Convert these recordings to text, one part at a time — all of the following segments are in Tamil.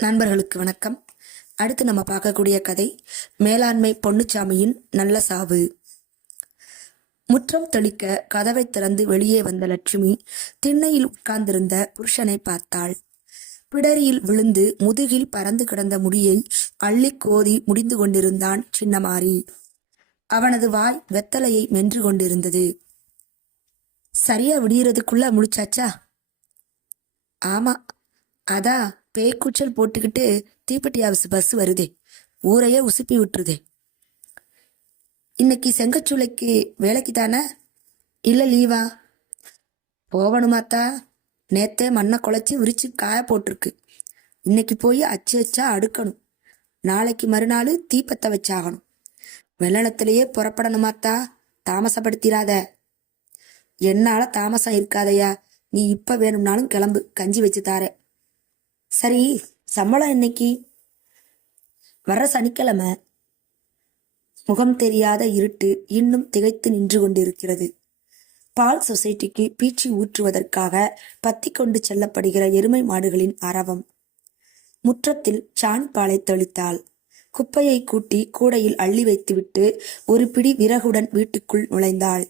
நண்பர்களுக்கு வணக்கம். அடுத்து நம்ம பார்க்கக்கூடிய கதை மேலாண்மை பொன்னுச்சாமியின் நல்ல சாவு. முற்றம் தெளிக்க கதவை திறந்து வெளியே வந்த லட்சுமி திண்ணையில் உட்கார்ந்திருந்த புருஷனை பார்த்தாள். பிடரியில் விழுந்து முதுகில் பறந்து கிடந்த முடியை அள்ளி கோதி முடிந்து கொண்டிருந்தான் சின்னமாரி. அவனது வாய் வெத்தலையை மென்று கொண்டிருந்தது. சரியா விடியறதுக்குள்ள முடிச்சாச்சா? ஆமா, அதா பேய்க்கூச்சல் போட்டுக்கிட்டு தீப்பெட்டி ஹவுஸ் பஸ் வருதே, ஊரையே உசுப்பி விட்டுருதே. இன்னைக்கு செங்கச்சூளைக்கு வேலைக்கு தானே, இல்லை லீவா? போகணுமாத்தா, நேத்தே மண்ணை குழச்சி விரிச்சு காய போட்டிருக்கு. இன்னைக்கு போய் அச்சு அச்சா அடுக்கணும். நாளைக்கு மறுநாள் தீப்பத்த வச்சாகணும். வெள்ளத்திலேயே புறப்படணுமாத்தா, தாமசப்படுத்திராத. என்னால தாமசம் இருக்காதையா, நீ இப்ப வேணும்னாலும் கிளம்பு, கஞ்சி வச்சு தார. சரி, சம்பளம் இன்னைக்கு? வர்ற சனிக்கிழமை. முகம் தெரியாத இருட்டு இன்னும் திகைத்து நின்று கொண்டிருக்கிறது. பால் சொசைட்டிக்கு பீச்சி ஊற்றுவதற்காக பத்தி கொண்டு செல்லப்படுகிற எருமை மாடுகளின் அரவம். முற்றத்தில் சாணிப்பாலை தெளித்தாள். குப்பையை கூட்டி கூடையில் அள்ளி வைத்துவிட்டு ஒரு பிடி விறகுடன் வீட்டுக்குள் நுழைந்தாள்.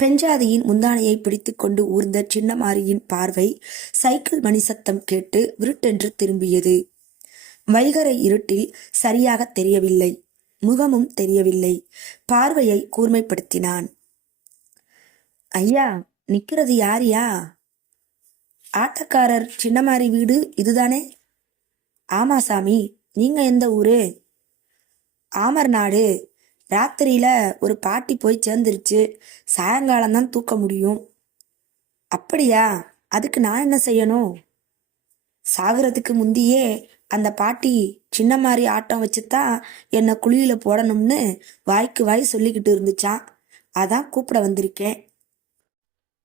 பெஞ்சாதியின் முந்தானையை பிடித்து கொண்டு ஊர்ந்த சின்னமாரியின் பார்வை சைக்கிள் மணி சத்தம் கேட்டு விருட்டென்று திரும்பியது. வைகரை இருட்டில் சரியாக தெரியவில்லை, முகமும் தெரியவில்லை. பார்வையை கூர்மைப்படுத்தினான். ஐயா, நிக்கிறது யாரியா? ஆட்டக்காரர் சின்னமாரி வீடு இதுதானே? ஆமா சாமி, நீங்க எந்த ஊரு? ஆமர் நாடு. ராத்திரியில ஒரு பாட்டி போய் சேர்ந்துருச்சு, சாயங்காலம் தான் தூக்க முடியும். அப்படியா? அதுக்கு நான் என்ன செய்யணும்? சாகிறதுக்கு முந்தியே அந்த பாட்டி சின்ன மாதிரி ஆட்டம் வச்சுதான் என்னை குழியில போடணும்னு வாய்க்கு வாய் சொல்லிக்கிட்டு இருந்துச்சான். அதான் கூப்பிட வந்திருக்கேன்.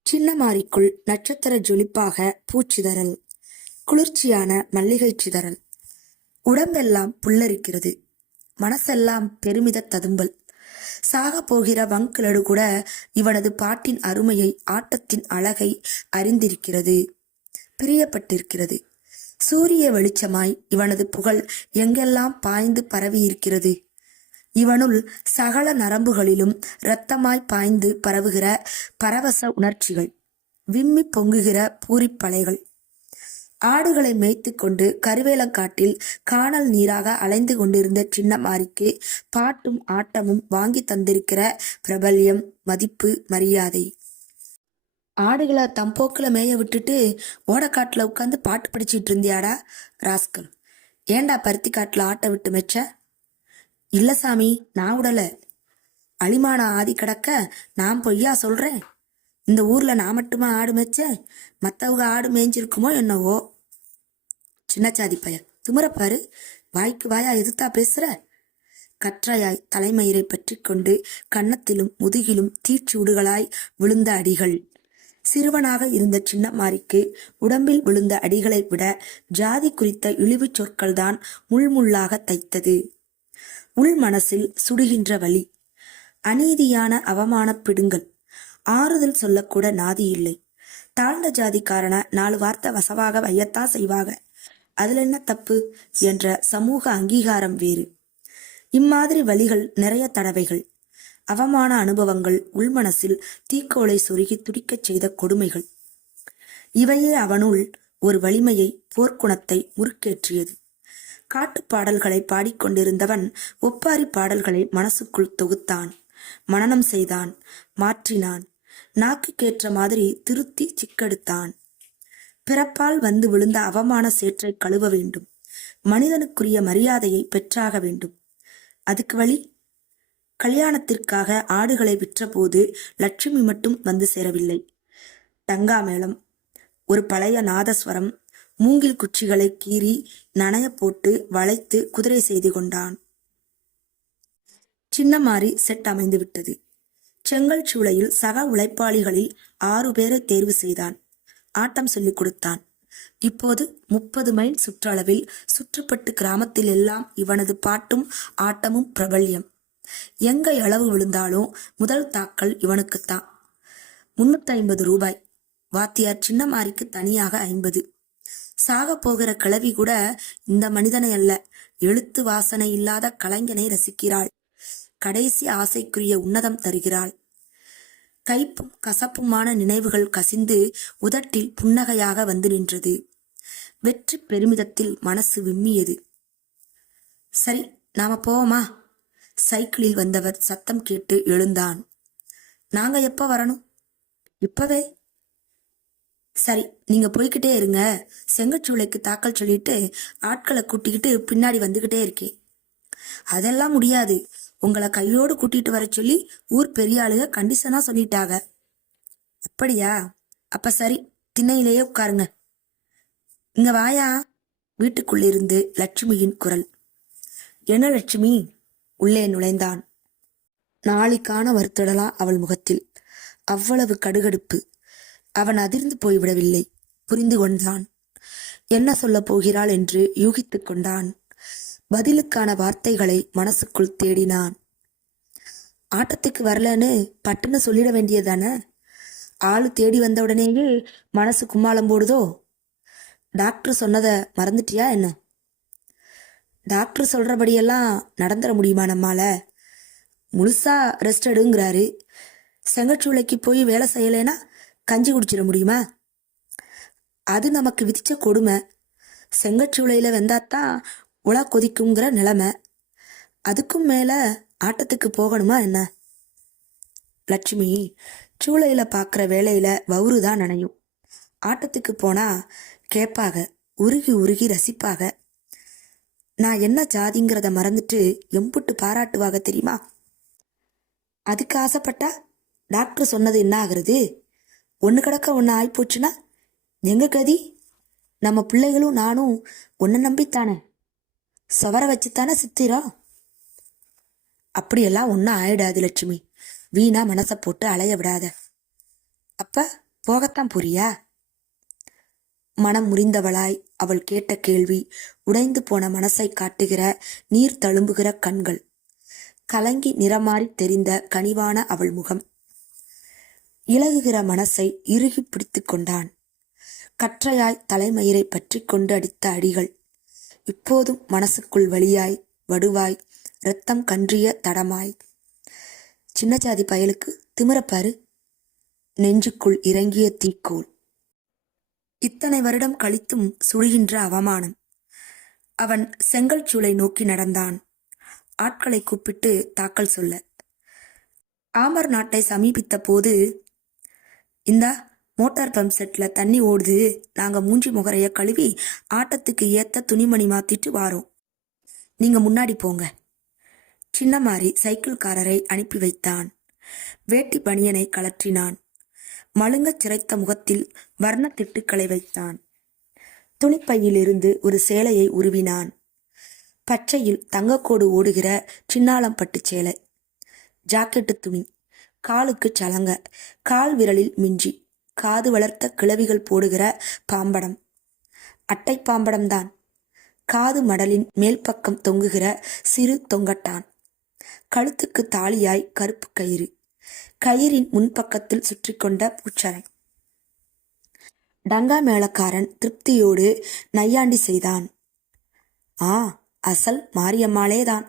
சின்னமாரிக்குள் நட்சத்திர ஜொலிப்பாக பூச்சிதறல், குளிர்ச்சியான மல்லிகை சிதறல். உடம்பெல்லாம் புல்லரிக்கிறது, மனசெல்லாம் பெருமித ததும்பல். சாக போகிற வங்கிலடு கூட இவனது பாட்டின் அருமையை, ஆட்டத்தின் அழகை அறிந்திருக்கிறது, பிரியப்பட்டிருக்கிறது. சூரிய வெளிச்சமாய் இவனது புகழ் எங்கெல்லாம் பாய்ந்து பரவி இருக்கிறது. இவனுள் சகல நரம்புகளிலும் இரத்தமாய் பாய்ந்து பரவுகிற பரவச உணர்ச்சிகள், விம்மி பொங்குகிற பூரிப்பலைகள். ஆடுகளை மேய்த்து கொண்டு கருவேலங்காட்டில் காணல் நீராக அலைந்து கொண்டிருந்த சின்னமாரிக்கு பாட்டும் ஆட்டமும் வாங்கி தந்திருக்கிற பிரபல்யம், மதிப்பு, மரியாதை. ஆடுகளை தம்போக்கில் மேய விட்டுட்டு ஓடக்காட்டில் உட்காந்து பாட்டு படிச்சுட்டு இருந்தியாடா ராஸ்கல். ஏண்டா பருத்தி காட்டில் ஆட்டை விட்டு மெச்ச? இல்ல சாமி, நான் விடல. அலிமான ஆதி கிடக்க நான் பொய்யா சொல்றேன்? இந்த ஊர்ல நான் மட்டுமா ஆடு மேய்ச்சேன்? மற்றவங்க ஆடு மேய்ஞ்சிருக்குமோ என்னவோ. சின்னச்சாதி பைய துமரப்பாரு, வாய்க்கு வாயா எதிர்த்தா பேசுற? கற்றையாய் தலைமயிரை பற்றி கொண்டு கன்னத்திலும் முதுகிலும் தீச்சூடுகளாய் விழுந்த அடிகள். சிறுவனாக இருந்த சின்னமாரிக்கு உடம்பில் விழுந்த அடிகளை விட ஜாதி குறித்த இழிவு சொற்கள் தான் முள்முள்ளாக தைத்தது. உள் மனசில் சுடுகின்ற வலி, அநீதியான அவமான பிடுங்கள். ஆறுதல் சொல்லக்கூட நாதி இல்லை. தாழ்ந்த ஜாதிக்காரன 4 வார்த்தை வசவாக வையத்தான் செய்வாங்க, அதுல என்ன தப்பு என்ற சமூக அங்கீகாரம் வேறு. இம்மாதிரி வழிகள் நிறைய தடவைகள், அவமான அனுபவங்கள், உள்மனசில் தீக்கோளை சொருகி துடிக்கச் செய்த கொடுமைகள். இவையே அவனுள் ஒரு வலிமையை, போர்க்குணத்தை முறுக்கேற்றியது. காட்டுப்பாடல்களை பாடிக்கொண்டிருந்தவன் ஒப்பாரி பாடல்களை மனசுக்குள் தொகுத்தான், மனனம் செய்தான், மாற்றினான், நாக்குக்கேற்ற மாதிரி திருத்தி சிக்கெடுத்தான். பிறப்பால் வந்து விழுந்த அவமான சேற்றை கழுவ வேண்டும், மனிதனுக்குரிய மரியாதையை பெற்றாக வேண்டும். அதுக்கு வழி? கல்யாணத்திற்காக ஆடுகளை விற்றபோது லட்சுமி மட்டும் வந்து சேரவில்லை. டங்கா மேளம், ஒரு பழைய நாதஸ்வரம், மூங்கில் குச்சிகளை கீறி நனைய போட்டு வளைத்து குதிரை செய்து கொண்டான். சின்னமாரி செட் அமைந்து விட்டது. செங்கல் சூளையில் சக உழைப்பாளிகளில் 6 பேரை தேர்வு செய்தான். ஆட்டம் சொல்லிக் கொடுத்தான். இப்போது 30 மைல் சுற்றளவில் சுற்றுப்பட்டு கிராமத்தில் எல்லாம் இவனது பாட்டும் ஆட்டமும் பிரபல்யம். எங்க அளவு விழுந்தாலும் முதல் தாக்கல் இவனுக்குத்தான். 350 ரூபாய். வாத்தியார் சின்னமாரிக்கு தனியாக 50. சாக போகிற கிழவி கூட இந்த மனிதனை அல்ல, எழுத்து வாசனை இல்லாத கலைஞனை ரசிக்கிறாள். கடைசி ஆசைக்குரிய உன்னதம் தருகிறாள். கைப்பும் கசப்புமான நினைவுகள் கசிந்து உதட்டில் புன்னகையாக வந்து நின்றது. வெற்றி பெருமிதத்தில் மனசு விம்மியது. சரி, நாம போவோமா? சைக்கிளில் வந்தவர் சத்தம் கேட்டு எழுந்தான். நாங்க எப்ப வரணும்? இப்பவே. சரி, நீங்க போய்கிட்டே இருங்க. செங்கச்சூளைக்கு தாக்கல் சொல்லிட்டு ஆட்களை கூட்டிக்கிட்டு பின்னாடி வந்துகிட்டே இருக்கேன். அதெல்லாம் முடியாது. உங்களை கையோடு கூட்டிட்டு வர சொல்லி ஊர் பெரிய ஆளுக கண்டிஷனா சொல்லிட்டாங்க. அப்படியா? அப்ப சரி, திண்ணையிலேயே உட்காருங்க. இங்க வாயா. வீட்டுக்குள்ளிருந்து லட்சுமியின் குரல். என்ன லட்சுமி? உள்ளே நுழைந்தான். நாளைக்கான வருத்தடலா அவள் முகத்தில். அவ்வளவு கடுகடுப்பு. அவன் அதிர்ந்து போய்விடவில்லை. புரிந்து கொண்டான். என்ன சொல்லப் போகிறாள் என்று யூகித்துக் கொண்டான். பதிலுக்கான வார்த்தைகளை மனசுக்குள் தேடினான். ஆட்டத்துக்கு வரலன்னு பட்டுன்னு சொல்லிட வேண்டியதானே? ஆளு தேடி வந்த உடனேயே மனசு கும்மாளம் போடுதோ? டாக்டர் சொன்னதை மறந்துட்டியா என்ன? டாக்டர் சொல்றபடியெல்லாம் நடந்துட முடியுமா நம்மால? முழுசா ரெஸ்ட் எடுங்கிறாரு. செங்கச்சூளைக்கு போய் வேலை செய்யலைன்னா கஞ்சி குடிச்சிட முடியுமா? அது நமக்கு விதிச்ச கொடுமை. செங்கச்சூளையில வெந்தாத்தான் உலா கொதிக்குங்கிற நிலைமை. அதுக்கும் மேல ஆட்டத்துக்கு போகணுமா என்ன? லட்சுமி, சூளையில பாக்குற வேலையில வவுறுதான் நனையும். ஆட்டத்துக்கு போனா கேட்பாக, உருகி உருகி ரசிப்பாக. நான் என்ன ஜாதிங்கிறத மறந்துட்டு எம்புட்டு பாராட்டுவாக தெரியுமா? அதுக்கு ஆசைப்பட்டா டாக்டர் சொன்னது என்ன ஆகுறது? ஒன்று கிடக்க ஒன்று ஆயிப்போச்சுன்னா எங்க கதி? நம்ம பிள்ளைகளும் நானும் ஒன்றை நம்பித்தானே, சவர வச்சுத்தானே சித்திரம். அப்படியெல்லாம் ஒன்றும் ஆயிடாது லட்சுமி. வீணா மனசை போட்டு அலைய விடாத. அப்ப போகத்தான் புரியா? மனம் முறிந்தவளாய் அவள் கேட்ட கேள்வி உடைந்து போன மனசை காட்டுகிற நீர் தழும்புகிற கண்கள், கலங்கி நிறமாறி தெரிந்த கனிவான அவள் முகம். இலகுகிற மனசை இறுகி பிடித்து கொண்டான். கற்றையாய் தலைமயிரை பற்றி கொண்டு அடித்த அடிகள் இப்போதும் மனசுக்குள் வலியாய் வடுவாய் இரத்தம் கன்றிய தடமாய். சின்ன ஜாதி பயலுக்கு திமிரப்பாரு. நெஞ்சுக்குள் இறங்கிய தீக்கோள். இத்தனை வருடம் கழித்தும் சுடுகின்ற அவமானம். அவன் செங்கல் சூளை நோக்கி நடந்தான். ஆட்களை கூப்பிட்டு தாக்கல் சொல்ல. ஆமர் நாட்டை சமீபித்த போது, இந்தா மோட்டார் பம்ப் செட்ல தண்ணி ஓடுது, நாங்க மூஞ்சி முகரைய கழுவி ஆட்டத்துக்கு ஏத்த துணிமணி மாத்திட்டு வாரோம், நீங்க முன்னாடி போங்க. சின்னமாரி சைக்கிள்காரரை அனுப்பி வைத்தான். வேட்டி பனியனை கலற்றினான். மழுங்கச் சிரைத்த முகத்தில் வர்ண திட்டுக்களை வைத்தான். துணிப்பையிலிருந்து ஒரு சேலையை உருவினான். பச்சையில் தங்கக்கோடு ஓடுகிற சின்னாளம்பட்டு சேலை. ஜாக்கெட்டு துணி, காலுக்கு சலங்க, கால் விரலில் மிஞ்சி, காது வளர்த்த கிழவிகள் போடுகிற பாம்படம். அட்டை பாம்படம்தான். காது மடலின் மேல் பக்கம் தொங்குகிற சிறு தொங்கட்டான். கழுத்துக்கு தாலியாய் கருப்பு கயிறு, கயிறின் முன்பக்கத்தில் சுற்றி கொண்ட பூச்சரை. டங்கா மேளக்காரன் திருப்தியோடு நையாண்டி செய்தான். அசல் மாரியம்மாளேதான்.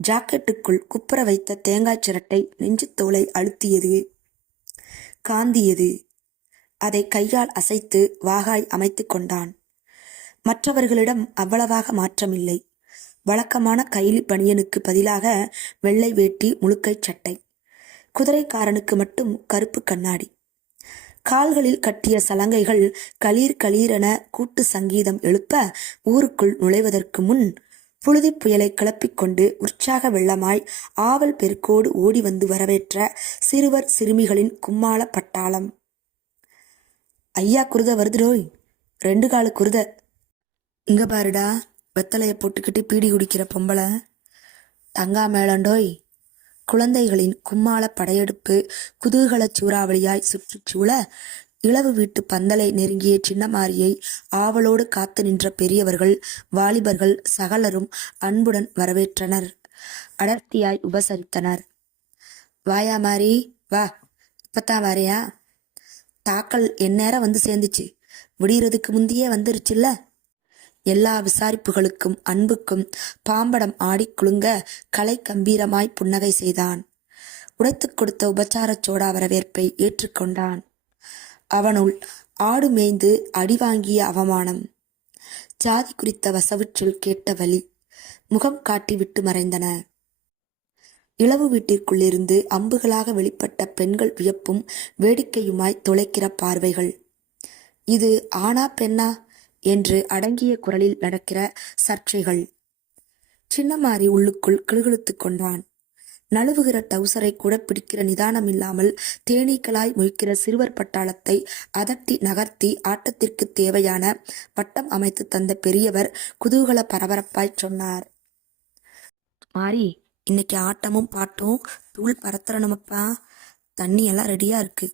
ஜாக்கெட்டுக்குள் குப்புற வைத்த தேங்காய் சிரட்டை நெஞ்சு தோலை அழுத்தியது, காந்தியது. அதை கையால் அசைத்து வாகாய் அமைத்து கொண்டான். மற்றவர்களிடம் அவ்வளவாக மாற்றமில்லை. வழக்கமான கைலி பனியனுக்கு பதிலாக வெள்ளை வேட்டி முழுக்கை சட்டை. குதிரைக்காரனுக்கு மட்டும் கருப்பு கண்ணாடி. கால்களில் கட்டிய சலங்கைகள் களீர் களீரென கூட்டு சங்கீதம் எழுப்ப ஊருக்குள் நுழைவதற்கு முன் புழுதி புயலை கிளப்பிக்கொண்டு உற்சாக வெள்ளமாய் ஆவல் பெருக்கோடு ஓடி வந்து வரவேற்ற சிறுவர் சிறுமிகளின் கும்மாள பட்டாளம். ஐயா குருத வருதுடோய், 2 காலு குருத. இங்க பாருடா, வெத்தலைய போட்டுக்கிட்டு பீடி குடிக்கிற பொம்பளை. தங்கா மேளண்டோய். குழந்தைகளின் கும்மாள படையெடுப்பு குதூகல சூறாவளியாய் சுற்றிச்சூழ இளவு வீட்டு பந்தலை நெருங்கிய சின்னமாரியை ஆவலோடு காத்து நின்ற பெரியவர்கள் வாலிபர்கள் சகலரும் அன்புடன் வரவேற்றனர். அடர்த்தியாய் உபசரித்தனர். வாயா மாரி, வா, இப்பத்தான் வரையா? தாக்கல் எந்நேரம் வந்து சேர்ந்துச்சு. விடியறதுக்கு முந்தியே வந்துருச்சுல்ல. எல்லா விசாரிப்புகளுக்கும் அன்புக்கும் பாம்படம் ஆடி குலுங்க கலை கம்பீரமாய் புன்னகை செய்தான். உடைத்துக் கொடுத்த உபச்சாரச் சோடா வரவேற்பை ஏற்றுக்கொண்டான். அவனுள் ஆடு மேய்ந்து அடி வாங்கிய அவமானம், ஜாதி குறித்த வசவுச்சொல் கேட்ட வலி முகம் காட்டி விட்டு மறைந்தன. இளவு வீட்டிற்குள்ளிருந்து அம்புகளாக வெளிப்பட்ட பெண்கள் வியப்பும் வேடிக்கையுமாய் துளைக்கிற பார்வைகள். இது ஆனா பெண்ணா என்று அடங்கிய குரலில் நடக்கிற சர்ச்சைகள். சின்னமாரி உள்ளுக்குள் கிளுகிழுத்து கொண்டான். நழுவுகிற டவுசரை கூட பிடிக்கிற நிதானமில்லாமல் தேனீக்களாய் மொய்க்கிற சிறுவர் பட்டாளத்தை அதட்டி நகர்த்தி ஆட்டத்திற்கு தேவையான வட்டம் அமைத்து தந்த பெரியவர் குதூகல பரபரப்பாய் சொன்னார். மாறி, இன்னைக்கு ஆட்டமும் பாட்டும் தூள் பரத்துறணுமப்பா. தண்ணி எல்லாம் ரெடியா இருக்கு.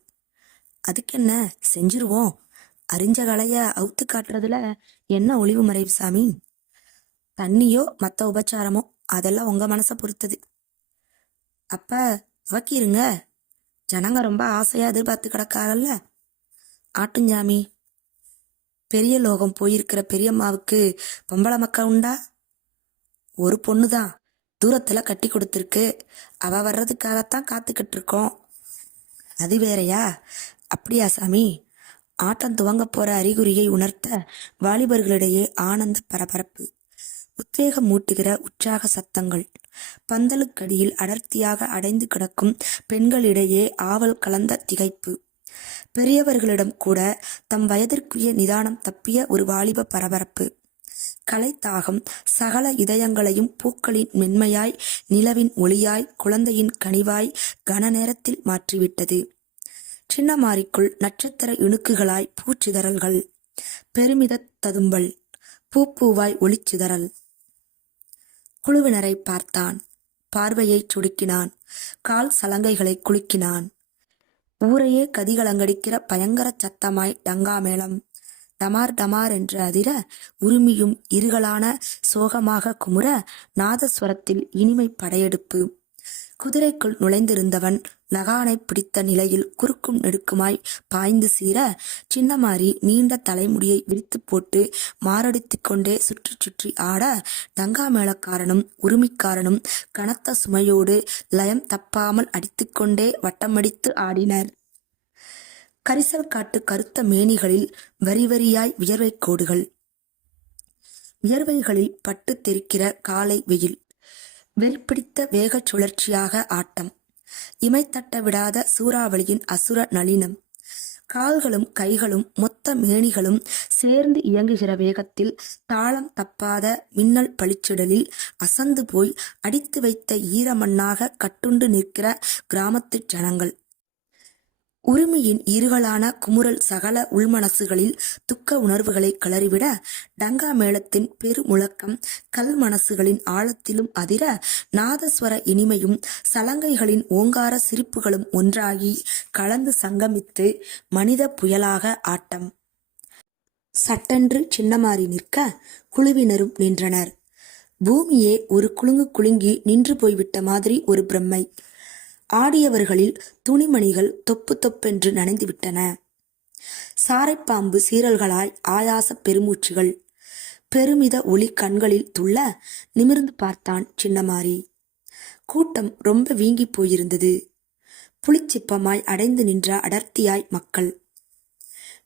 அதுக்கு என்ன, செஞ்சிருவோம். அறிஞ்ச கலைய அவுத்து காட்டுறதுல என்ன ஒளிவு மறைவு சாமி? தண்ணியோ மற்ற உபச்சாரமோ அதெல்லாம் உங்க மனசை பொறுத்தது. அப்ப துவக்கிருங்க. ஜனங்க ரொம்ப ஆசையா எதிர்பார்த்து கிடக்காரல்ல. ஆட்டுஞ்சாமி, பெரிய லோகம் போயிருக்கிற பெரியம்மாவுக்கு பொம்பளை மக்கள் உண்டா? ஒரு பொண்ணுதான் தூரத்துல கட்டி கொடுத்துருக்கு. அவ வர்றதுக்காகத்தான் காத்துக்கிட்டு இருக்கோம். அது வேறையா? அப்படியா சாமி? ஆட்டம் துவங்க போற அறிகுறியை உணர்த்த வாலிபர்களிடையே ஆனந்த பரபரப்பு, உத்வேகம் மூட்டுகிற உற்சாக சத்தங்கள். பந்தலுக்கடியில் அடர்த்தியாக அடைந்து கிடக்கும் பெண்களிடையே ஆவல் கலந்த திகைப்பு. பெரியவர்களிடம் கூட தம் வயதிற்குரிய நிதானம் தப்பிய ஒரு வாலிப பரபரப்பு. கலைத்தாகம் சகல இதயங்களையும் பூக்களின் மென்மையாய், நிலவின் ஒளியாய், குழந்தையின் கனிவாய் கன நேரத்தில் மாற்றிவிட்டது. சின்னமாரிக்குள் நட்சத்திர இணுக்குகளாய் பூச்சிதறல்கள், பெருமித ததும்பல், பூப்பூவாய் ஒளிச்சிதறல். குழுவினரை பார்த்தான். பார்வையை சுடுக்கினான். கால் சலங்கைகளை குலுக்கினான். ஊரையே கதிகலங்கடிக்கிற பயங்கர சத்தமாய் டங்கா மேளம் டமார் டமார் என்று அதிர, உரிமையும் இருகளான சோகமாக குமுற, நாதஸ்வரத்தில் இனிமை படையெடுப்பு. குதிரைக்குள் நுழைந்திருந்தவன் லகானை பிடித்த நிலையில் குறுக்கும் நெடுக்குமாய் பாய்ந்து சீர, சின்னமாரி நீண்ட தலைமுடியை விரித்து போட்டு மாரடித்து கொண்டே சுற்றி சுற்றி ஆட, டங்கா மேளக்காரனும் உரிமைக்காரனும் கனத்த சுமையோடு லயம் தப்பாமல் அடித்துக்கொண்டே வட்டமடித்து ஆடினர். கரிசல் காட்டு கருத்த மேனிகளில் வரி வரியாய் வியர்வை கோடுகள். வியர்வைகளில் பட்டு தெரிக்கிற காலை வெயில். வெறிப்பிடித்த வேகச் சுழற்சியாக ஆட்டம். இமைத்தட்ட விடாத சூறாவளியின் அசுர நளினம். கால்களும் கைகளும் மொத்த மேனிகளும் சேர்ந்து இயங்குகிற வேகத்தில் தாளம் தப்பாத மின்னல் பளிச்சிடலில் அசந்து போய் அடித்து வைத்த ஈரமண்ணாக கட்டுண்டு நிற்கிற கிராமத்து ஜனங்கள். உரிமையின் இருகளான குமுறல் சகல உள்மனசுகளில் துக்க உணர்வுகளை கிளறிவிட, டங்கா மேளத்தின் பெருமுழக்கம் கல் மனசுகளின் ஆழத்திலும் அதிர, நாதஸ்வர இனிமையும் சலங்கைகளின் ஓங்கார சிரிப்புகளும் ஒன்றாகி கலந்து சங்கமித்து மனித புயலாக ஆட்டம். சட்டென்று சின்னமாரி நிற்க குழுவினரும் நின்றனர். பூமியே ஒரு குலுங்கு குலுங்கி நின்று போய்விட்ட மாதிரி ஒரு பிரம்மை. ஆடியவர்களில் துணிமணிகள் தொப்பு தொப்பென்று நனைந்துவிட்டன. சாரைப்பாம்பு சீரல்களாய் ஆயாச பெருமூச்சுகள். பெருமித ஒளி கண்களில் துள்ள நிமிர்ந்து பார்த்தான் சின்னமாரி. கூட்டம் ரொம்ப வீங்கி போயிருந்தது. புளிச்சிப்பமாய் அடைந்து நின்ற அடர்த்தியாய் மக்கள்.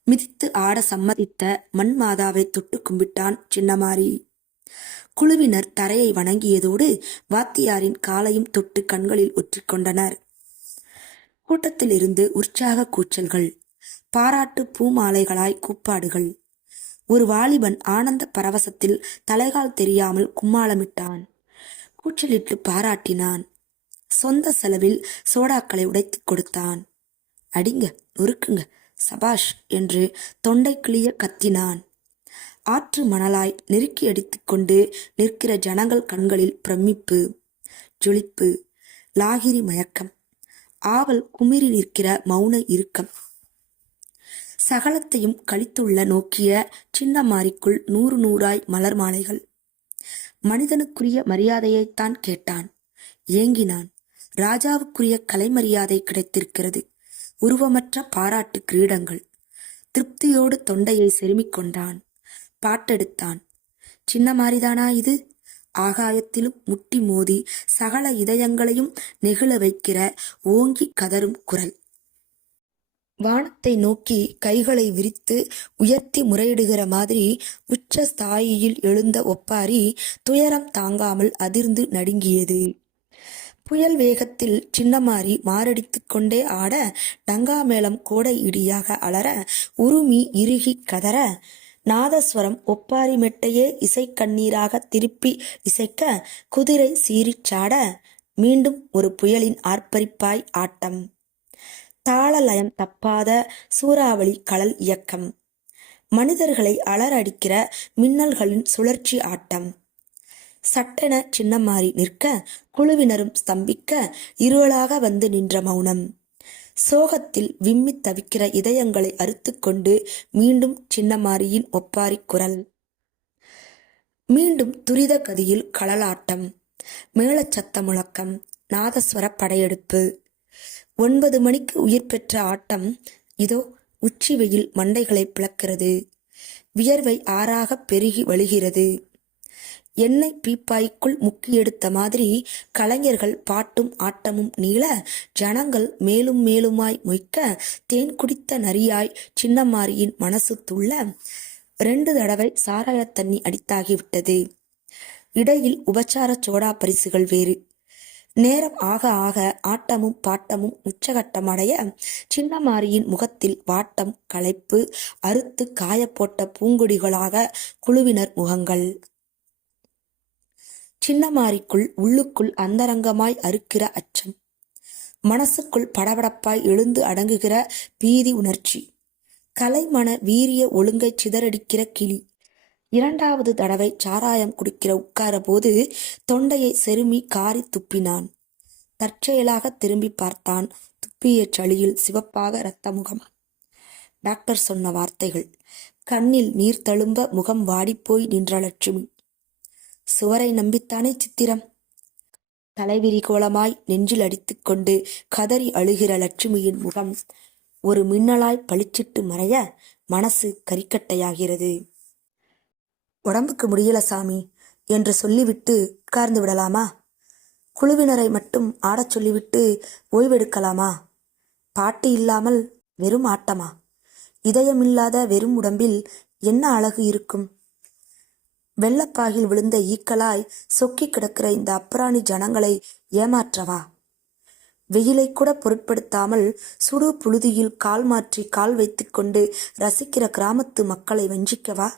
மிதித்து ஆட சம்மதித்த மண் மாதாவை தொட்டு கும்பிட்டான் சின்னமாரி. குழுவினர் தரையை வணங்கியதோடு வாத்தியாரின் காலையும் தொட்டு கண்களில் ஒற்றிக்கொண்டனர். கூட்டத்திலிருந்து உற்சாக கூச்சல்கள், பாராட்டு பூமாலைகளாய் கூப்பாடுகள். ஒரு வாலிபன் ஆனந்த பரவசத்தில் தலைகால் தெரியாமல் கும்மாளமிட்டான். கூச்சலிட்டு பாராட்டினான். சொந்த செலவில் சோடாக்களை உடைத்து கொடுத்தான். அடிங்க, நொறுக்குங்க, சபாஷ் என்று தொண்டை கிளிய கத்தினான். ஆற்று மணலாய் நெருக்கி அடித்துக் கொண்டு நிற்கிற ஜனங்கள் கண்களில் பிரமிப்பு, ஜொலிப்பு, லாகிரி மயக்கம், ஆவல் குமிறி நிற்கிற மௌன இறுக்கம். சகலத்தையும் கழித்துள்ள நோக்கிய சின்னமாரிக்குள் நூறு நூறாய் மலர் மாலைகள். மனிதனுக்குரிய மரியாதையைத்தான் கேட்டான். ஏங்கினான். ராஜாவுக்குரிய கலை மரியாதை கிடைத்திருக்கிறது. உருவமற்ற பாராட்டு கிரீடங்கள். திருப்தியோடு தொண்டையை செருமிக் கொண்டான். பாட்டெடுத்தான். சின்ன மாரிதானா இது? ஆகாயத்திலும் முட்டி மோதி சகல இதயங்களையும் நெகிழ வைக்கிற ஓங்கி கதரும் குரல். வானத்தை நோக்கி கைகளை விரித்து உயர்த்தி முறையிடுகிற மாதிரி உச்ச ஸ்தாயியில் எழுந்த ஒப்பாரி துயரம் தாங்காமல் அதிர்ந்து நடுங்கியது. புயல் வேகத்தில் சின்னமாரி மாரடித்துக் கொண்டே ஆட, டங்காமேளம் கோடை இடியாக அலற, உருமி இறுகி கதற, நாதஸ்வரம் ஒப்பாரி மெட்டையே இசைக்கண்ணீராக திருப்பி இசைக்க, குதிரை சீறிச் சாட, மீண்டும் ஒரு புயலின் ஆர்ப்பரிப்பாய் ஆட்டம். தாள லயம் தப்பாத சூறாவளி கழல் இயக்கம். மனிதர்களை அலறடிக்கிற மின்னல்களின் சுழற்சி ஆட்டம். சட்டென சின்னமாரி நிற்க, குழுவினரும் ஸ்தம்பிக்க, இருளாக வந்து நின்ற மௌனம். சோகத்தில் விம்மித் தவிக்கிற இதயங்களை அறுத்துக்கொண்டு மீண்டும் சின்னமாரியின் ஒப்பாரி குரல். மீண்டும் துரித கதியில் கழலாட்டம். மேளச்சத்த முழக்கம். நாதஸ்வர படையெடுப்பு. 9 மணிக்கு உயிர் பெற்ற ஆட்டம் இதோ உச்சி வெயில் மண்டைகளை பிளக்கிறது. வியர்வை ஆறாகப் பெருகி வழிகிறது. எண்ணெய் பீப்பாய்க்குள் முக்கி எடுத்த மாதிரி கலைஞர்கள் பாட்டும் ஆட்டமும் நீள, ஜனங்கள் மேலும் மேலுமாய் மொய்க்க, தேன் குடித்த நரியாய் சின்னமாரியின் மனசு துள்ள. 2 தடவை சாராயத் தண்ணி அடித்தாகிவிட்டது. இடையில் உபச்சார சோடா பரிசுகள் வேறு. நேரம் ஆக ஆக ஆட்டமும் பாட்டமும் உச்சகட்டமடைய, சின்னமாரியின் முகத்தில் வாட்டம், களைப்பு, அறுத்து காயப்போட்ட பூங்கொடிகளாக குழுவினர் முகங்கள். சின்னமாரிக்குள் உள்ளுக்குள் அந்தரங்கமாய் அறுக்கிற அச்சம். மனசுக்குள் படபடப்பாய் எழுந்து அடங்குகிற பீதி உணர்ச்சி. கலைமன வீரிய ஒழுங்கை சிதறடிக்கிற கிளி. 2வது தடவை சாராயம் குடிக்கிற உட்கார போது தொண்டையை செருமி காரி துப்பினான். தற்செயலாக திரும்பி பார்த்தான். துப்பிய சளியில் சிவப்பாக இரத்த முகம். டாக்டர் சொன்ன வார்த்தைகள். கண்ணில் நீர் தழும்ப முகம் வாடிப்போய் நின்ற லட்சுமி. சுவரை நம்பித்தானே சித்திரம். தலைவிரிகோலமாய் நெஞ்சில் அடித்துக் கொண்டு கதறி அழுகிற லட்சுமியின் முகம் ஒரு மின்னலாய் பளிச்சிட்டு மறைய, மனசு கரிக்கட்டையாகிறது. உடம்புக்கு முடியல சாமி என்று சொல்லிவிட்டு உட்கார்ந்து விடலாமா? குழுவினரை மட்டும் ஆடச் சொல்லிவிட்டு ஓய்வெடுக்கலாமா? பாட்டு இல்லாமல் வெறும் ஆட்டமா? இதயமில்லாத வெறும் உடம்பில் என்ன அழகு இருக்கும்? வெள்ளப்பாகில் விழுந்த ஈக்களாய் சொக்கி கிடக்கிற இந்த அப்ராணி ஜனங்களை ஏமாற்றவா? வெயிலை கூட பொருட்படுத்தாமல் சுடு புழுதியில் கால் மாற்றி கால் வைத்துக்கொண்டு ரசிக்கிற கிராமத்து மக்களை வஞ்சிக்கவா?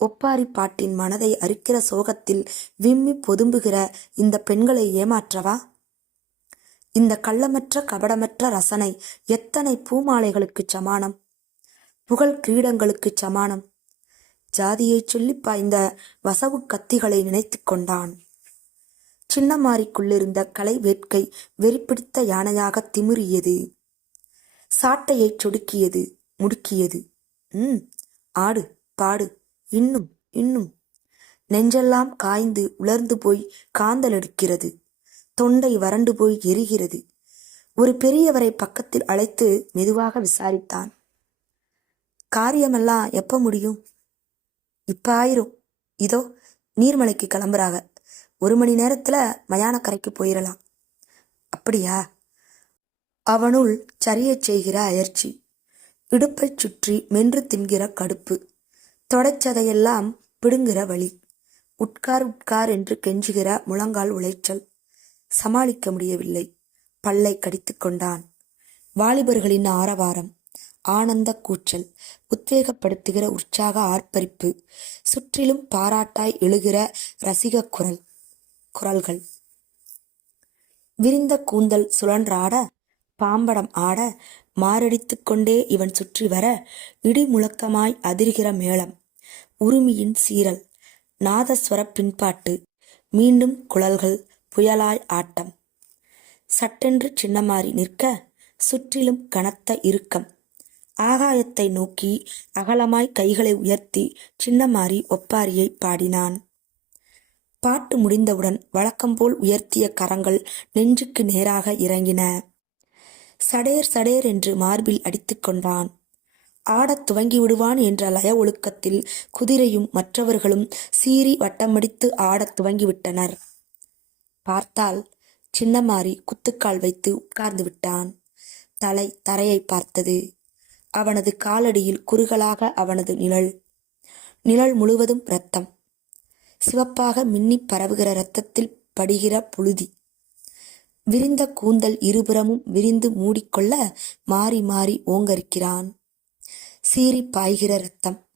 ஒப்பாரி பாட்டின் மனதை அரிக்கிற சோகத்தில் விம்மி பொதும்புகிற இந்த பெண்களை ஏமாற்றவா? இந்த கள்ளமற்ற கபடமற்ற ரசனை எத்தனை பூமாலைகளுக்குச் சமானம், புகழ் கிரீடங்களுக்குச் சமானம். ஜாதியைச் சொல்லி பாய்ந்த வசவு கத்திகளை நினைத்து கொண்டான். சின்னமாரிக்குள்ளிருந்த கலை வேட்கை வெறிப்பிடித்த யானையாக திமிரியது. சாட்டையைச் சொடுக்கியது, முடுக்கியது. ஆடு, பாடு, இன்னும் இன்னும். நெஞ்செல்லாம் காய்ந்து உலர்ந்து போய் காந்தல் எடுக்கிறது. தொண்டை வறண்டு போய் எரிகிறது. ஒரு பெரியவரை பக்கத்தில் அழைத்து மெதுவாக விசாரித்தான். காரியமெல்லாம் எப்ப முடியும்? இப்ப ஆயிரும். இதோ நீர்மலைக்கு கிளம்புறாங்க. 1 மணி நேரத்துல மயானக்கரைக்கு போயிடலாம். அப்படியா? அவனுள் சரியச் செய்கிற அயற்சி, இடுப்பைச் சுற்றி மென்று தின்கிற கடுப்பு, தொடைச்சதையெல்லாம் பிடுங்குகிற வலி, உட்கார் உட்கார் என்று கெஞ்சுகிற முழங்கால் உளைச்சல். சமாளிக்க முடியவில்லை. பல்லை கடித்து கொண்டான். வாலிபர்களின் ஆரவாரம், ஆனந்த கூச்சல், உத்வேகப்படுத்துகிற உற்சாக ஆர்ப்பரிப்பு, சுற்றிலும் பாராட்டாய் எழுகிற ரசிக குரல்கள். விரிந்த கூந்தல் சுழன்றாட, பாம்படம் ஆட, மாரடித்து கொண்டே இவன் சுற்றி வர, இடி முழக்கமாய் அதிர்கிற மேளம், உருமியின் சீரல், நாதஸ்வர பின்பாட்டு, மீண்டும் குழல்கள், புயலாய் ஆட்டம். சட்டென்று சின்னமாரி நிற்க, சுற்றிலும் கனத்த இறுக்கம். ஆகாயத்தை நோக்கி அகலமாய் கைகளை உயர்த்தி சின்னமாரி ஒப்பாரியை பாடினான். பாட்டு முடிந்தவுடன் வழக்கம்போல் உயர்த்திய கரங்கள் நெஞ்சுக்கு நேராக இறங்கின. சடேர் சடேர் என்று மார்பில் அடித்து கொண்டான். ஆடத் துவங்கி விடுவான் என்ற லய ஒழுக்கத்தில் குதிரையும் மற்றவர்களும் சீறி வட்டமடித்து ஆடத் துவங்கிவிட்டனர். பார்த்தால் சின்னமாரி குத்துக்கால் வைத்து உட்கார்ந்து விட்டான். தலை தரையை பார்த்தது. அவனது காலடியில் குறுகலாக அவனது நிழல். நிழல் முழுவதும் இரத்தம். சிவப்பாக மின்னிப் பரவுகிற இரத்தத்தில் படிகிற புழுதி. விரிந்த கூந்தல் இருபுறமும் விரிந்து மூடிக்கொள்ள மாறி மாறி ஓங்கரிக்கிறான். சீறி பாய்கிற இரத்தம்.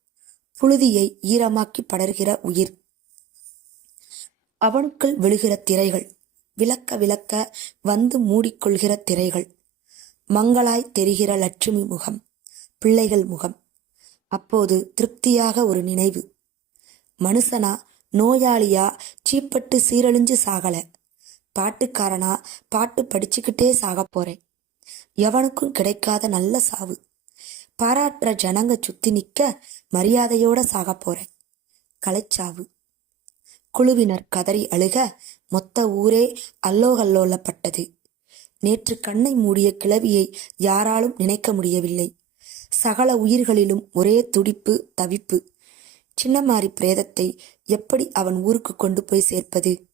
புழுதியை ஈரமாக்கி படர்கிற உயிர். அவனுக்குள் விழுகிற திரைகள். விளக்க விளக்க வந்து மூடிக்கொள்கிற திரைகள். மங்களாய் தெரிகிற லட்சுமி முகம், பிள்ளைகள் முகம். அப்போது திருப்தியாக ஒரு நினைவு. மனுஷனா, நோயாளியா, சீப்பட்டு சீரழிஞ்சு சாகல. பாட்டுக்காரனா, பாட்டு படிச்சுக்கிட்டே சாகப் போறேன். எவனுக்கும் கிடைக்காத நல்ல சாவு. பாராட்டுற ஜனங்க சுத்தி நிக்க மரியாதையோட சாகப் போறேன். கலைச்சாவு. குழுவினர் கதறி அழுக மொத்த ஊரே அல்லோகல்லோலப்பட்டது. நேற்று கண்ணை மூடிய கிழவியை யாராலும் நினைக்க முடியவில்லை. சகல உயிர்களிலும் ஒரே துடிப்பு, தவிப்பு. சின்னமாரி பிரேதத்தை எப்படி அவன் ஊருக்கு கொண்டு போய் சேர்ப்பது?